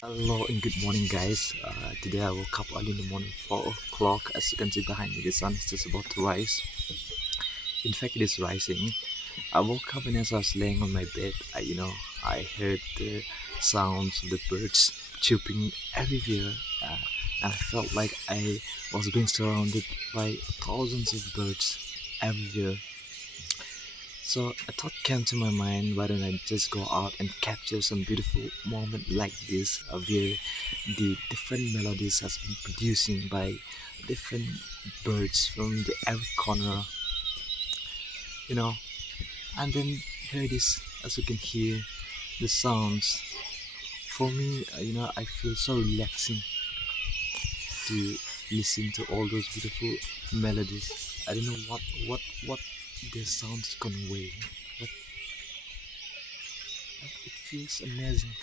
Hello and good morning, guys. Today I woke up early in the morning, 4 o'clock. As you can see behind me, the sun is just about to rise. In fact, it is rising. I woke up and as I was laying on my bed, I heard the sounds of the birds chirping everywhere. And I felt like I was being surrounded by thousands of birds everywhere. So a thought came to my mind, why don't I just go out and capture some beautiful moment like this, where the different melodies has been producing by different birds from the every corner, you know. And then here it is, as you can hear the sounds. For me, I feel so relaxing to listen to all those beautiful melodies. I don't know what the sounds convey, but it feels amazing.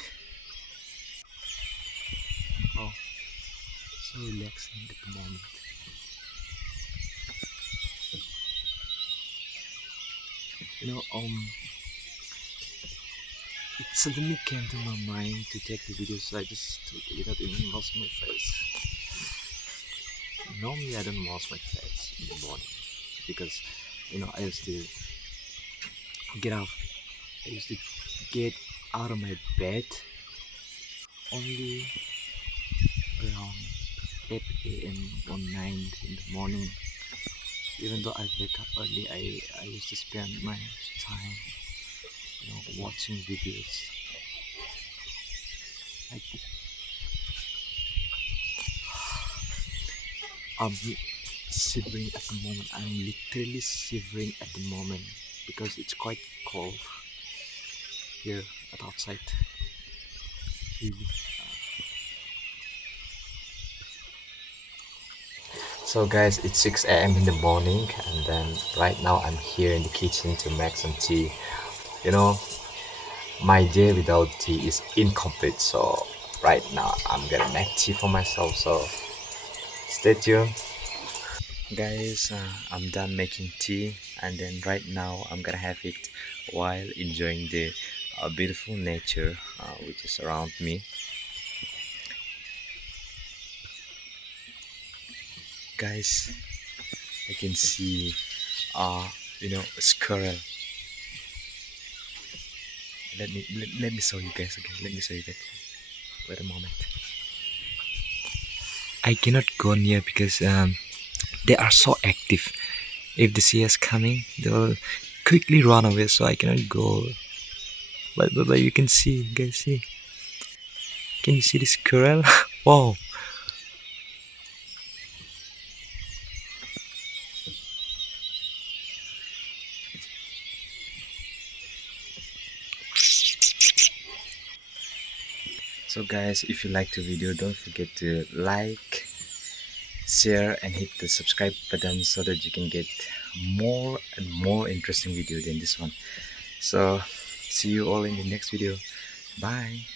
Oh, so relaxing at the moment. You know, it suddenly came to my mind to take the video, so I just took it without even washing my face. Normally, I don't wash my face in the morning because, I used to get out. I used to get out of my bed only around 8 a.m. or 9 in the morning. Even though I wake up early, I used to spend my time, watching videos. Like, I'm shivering at the moment. I'm literally shivering at the moment because it's quite cold here at outside. Really. So guys, it's 6 a.m. in the morning, and then right now I'm here in the kitchen to make some tea. You know, my day without tea is incomplete. So right now I'm gonna make tea for myself. So stay tuned. Guys, I'm done making tea, and then right now I'm gonna have it while enjoying the beautiful nature which is around me. Guys, I can see a squirrel. Let me show you guys again. Let me show you guys. Wait a moment. I cannot go near because they are so active. If they see us coming, they'll quickly run away. So I cannot go. But you can see, guys. See? Can you see the squirrel? Wow. So guys, if you like the video, don't forget to like, share, and hit the subscribe button so that you can get more and more interesting video than this one. So see you all in the next video. Bye.